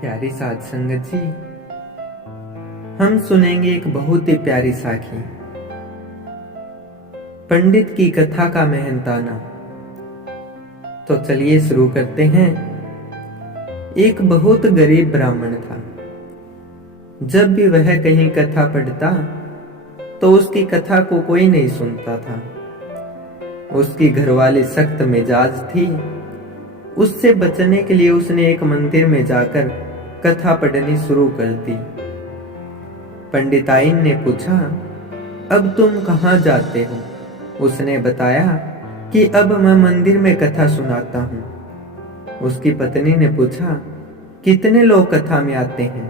प्यारी साध संगत जी, हम सुनेंगे एक बहुत ही प्यारी साखी, पंडित की कथा का मेहनताना। तो चलिए शुरू करते हैं। एक बहुत गरीब ब्राह्मण था। जब भी वह कहीं कथा पढ़ता तो उसकी कथा को कोई नहीं सुनता था। उसकी घरवाली सख्त मिजाज थी। उससे बचने के लिए उसने एक मंदिर में जाकर कथा पढ़नी शुरू कर दी। पंडिताइन ने पूछा, अब तुम कहाँ जाते हो? उसने बताया कि अब मैं मंदिर में कथा सुनाता हूँ। उसकी पत्नी ने पूछा, कितने लोग कथा में आते हैं?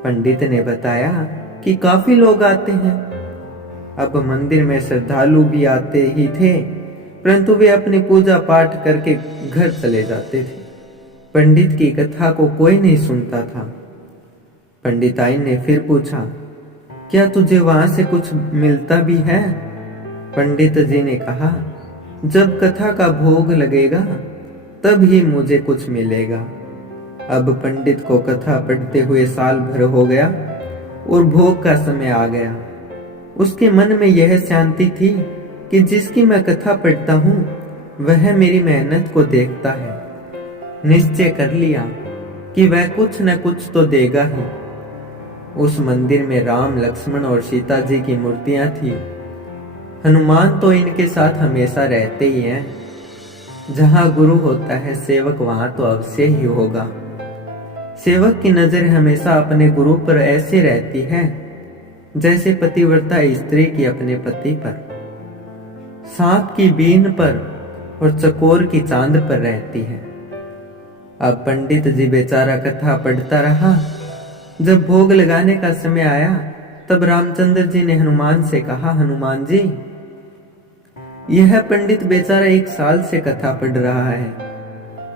पंडित ने बताया कि काफी लोग आते हैं। अब मंदिर में श्रद्धालु भी आते ही थे, परंतु वे अपनी पूजा पाठ करके घर चले जाते थे। पंडित की कथा को कोई नहीं सुनता था। पंडिताइन ने फिर पूछा, क्या तुझे वहां से कुछ मिलता भी है? पंडित जी ने कहा, जब कथा का भोग लगेगा तब ही मुझे कुछ मिलेगा। अब पंडित को कथा पढ़ते हुए साल भर हो गया और भोग का समय आ गया। उसके मन में यह शांति थी कि जिसकी मैं कथा पढ़ता हूँ वह मेरी मेहनत को देखता है। निश्चय कर लिया कि वह कुछ न कुछ तो देगा ही। उस मंदिर में राम, लक्ष्मण और सीता जी की मूर्तियां थी। हनुमान तो इनके साथ हमेशा रहते ही हैं। जहां गुरु होता है सेवक वहां तो अवश्य ही होगा। सेवक की नजर हमेशा अपने गुरु पर ऐसे रहती है जैसे पतिव्रता स्त्री की अपने पति पर, सांप की बीन पर और चकोर की चांद पर रहती है। अब पंडित जी बेचारा कथा पढ़ता रहा। जब भोग लगाने का समय आया तब रामचंद्र जी ने हनुमान से कहा, हनुमान जी, यह पंडित बेचारा 1 साल से कथा पढ़ रहा है।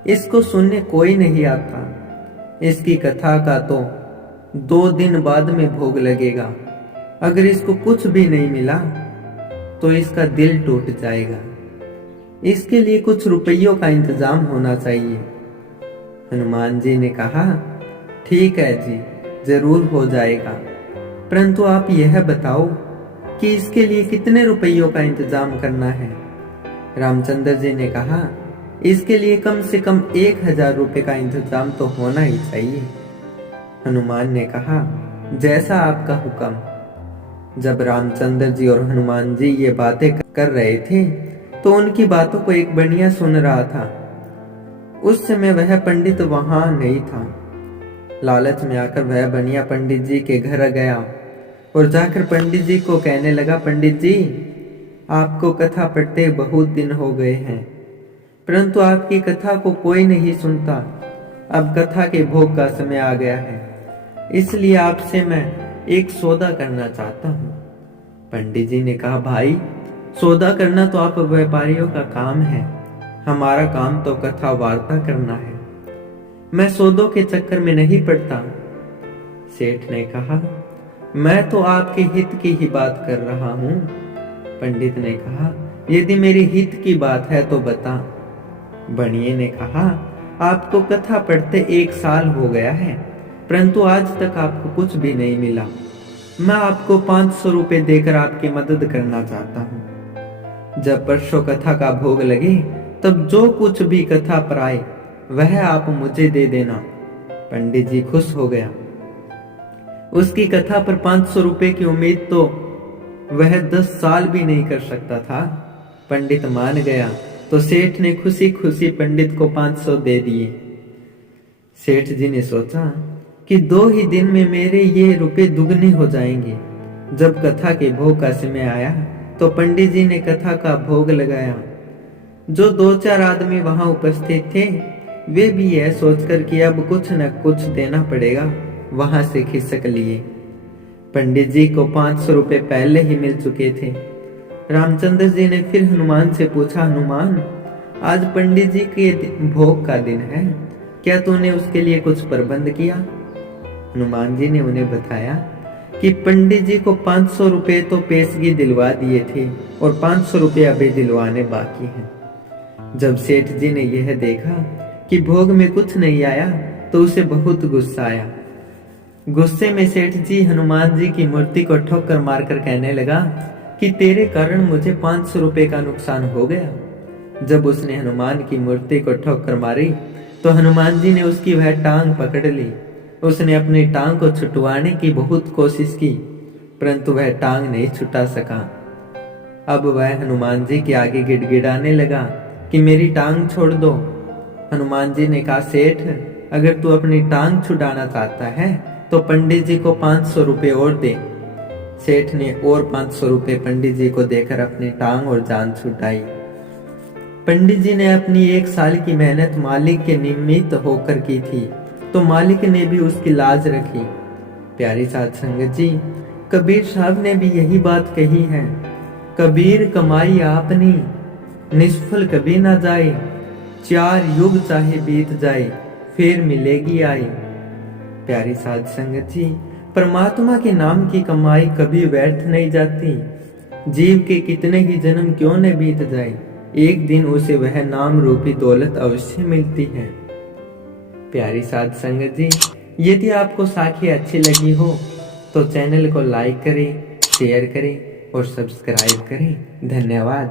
इसको सुनने कोई नहीं आता। इसकी कथा का तो 2 दिन बाद में भोग लगेगा। अगर इसको कुछ भी नहीं मिला तो इसका दिल टूट जाएगा। इसके लिए कुछ रुपयों का इंतजाम होना चाहिए। हनुमान जी ने कहा, ठीक है जी, जरूर हो जाएगा, परंतु आप यह बताओ कि इसके लिए कितने रुपयों का इंतजाम करना है? रामचंद्र जी ने कहा, इसके लिए कम से कम 1000 रुपये का इंतजाम तो होना ही चाहिए। हनुमान ने कहा, जैसा आपका हुक्म। जब रामचंद्र जी और हनुमान जी ये बातें कर रहे थे तो उनकी बातों को एक बनिया सुन रहा था। उस समय वह पंडित वहां नहीं था। लालच में आकर वह बनिया पंडित जी के घर गया और जाकर पंडित जी को कहने लगा, पंडित जी, आपको कथा पढ़ते बहुत दिन हो गए हैं, परंतु आपकी कथा को कोई नहीं सुनता। अब कथा के भोग का समय आ गया है, इसलिए आपसे मैं एक सौदा करना चाहता हूँ। पंडित जी ने कहा, भाई, सौदा करना तो आप व्यापारियों का काम है, हमारा काम तो कथा वार्ता करना है। मैं सौदों के चक्कर में नहीं पड़ता। सेठ ने कहा, मैं तो आपके हित की ही बात कर रहा हूँ। पंडित ने कहा, यदि मेरे हित की बात है तो बता। बनिए ने कहा, आपको कथा पढ़ते 1 साल हो गया है, परंतु आज तक आपको कुछ भी नहीं मिला। मैं आपको 500 रुपये देकर आपकी मदद करना चाहता हूँ। जब परसों कथा का भोग लगे तब जो कुछ भी कथा पर आए वह आप मुझे दे देना। पंडित जी खुश हो गया। उसकी कथा पर 500 रुपये की उम्मीद तो वह 10 साल भी नहीं कर सकता था। पंडित मान गया तो सेठ ने खुशी खुशी पंडित को 500 दे दिए। सेठ जी ने सोचा कि 2 ही दिन में मेरे ये रुपए दुगने हो जाएंगे। जब कथा के भोग का समय आया तो पंडित जी ने कथा का भोग लगाया। जो 2-4 आदमी वहां उपस्थित थे वे भी यह सोचकर कि अब कुछ न कुछ देना पड़ेगा, वहां से खिसक लिए। पंडित जी को 500 रुपये पहले ही मिल चुके थे। रामचंद्र जी ने फिर हनुमान से पूछा, हनुमान, आज पंडित जी के भोग का दिन है, क्या तूने उसके लिए कुछ प्रबंध किया? हनुमान जी ने उन्हें बताया कि पंडित जी को 500 रुपये तो पेशगी दिलवा दिए थे और 500 रुपये अभी दिलवाने बाकी हैं। जब सेठ जी ने यह देखा कि भोग में कुछ नहीं आया तो उसे बहुत गुस्सा आया। गुस्से में सेठ जी हनुमान जी की मूर्ति को ठोकर मारकर कहने लगा कि तेरे कारण मुझे 500 रुपए का नुकसान हो गया। जब उसने हनुमान की मूर्ति को ठोकर मारी तो हनुमान जी ने उसकी वह टांग पकड़ ली। उसने अपनी टांग को छुटवाने की बहुत कोशिश की, परंतु वह टांग नहीं छुटा सका। अब वह हनुमान जी के आगे गिड़गिड़ाने लगा कि मेरी टांग छोड़ दो। हनुमान जी ने कहा, सेठ, अगर तू अपनी टांग छुड़ाना चाहता है तो पंडित जी को 500 रुपए और दे। सेठ ने और 500 रुपए पंडित जी को देकर अपनी टांग और जान छुड़ाई। पंडित जी ने अपनी 1 साल की मेहनत मालिक के निमित्त होकर की थी, तो मालिक ने भी उसकी लाज रखी। प्यारी साध संगत जी, कबीर साहब ने भी यही बात कही है, कबीर कमाई आपनी निष्फल कभी ना जाए, 4 युग चाहे बीत जाए फिर मिलेगी आई। प्यारी साध संगत जी, परमात्मा के नाम की कमाई कभी व्यर्थ नहीं जाती। जीव के कितने ही जन्म क्यों न बीत जाए, एक दिन उसे वह नाम रूपी दौलत अवश्य मिलती है। प्यारी साध संगत जी, यदि आपको साखी अच्छी लगी हो तो चैनल को लाइक करें, शेयर करें और सब्सक्राइब करें। धन्यवाद।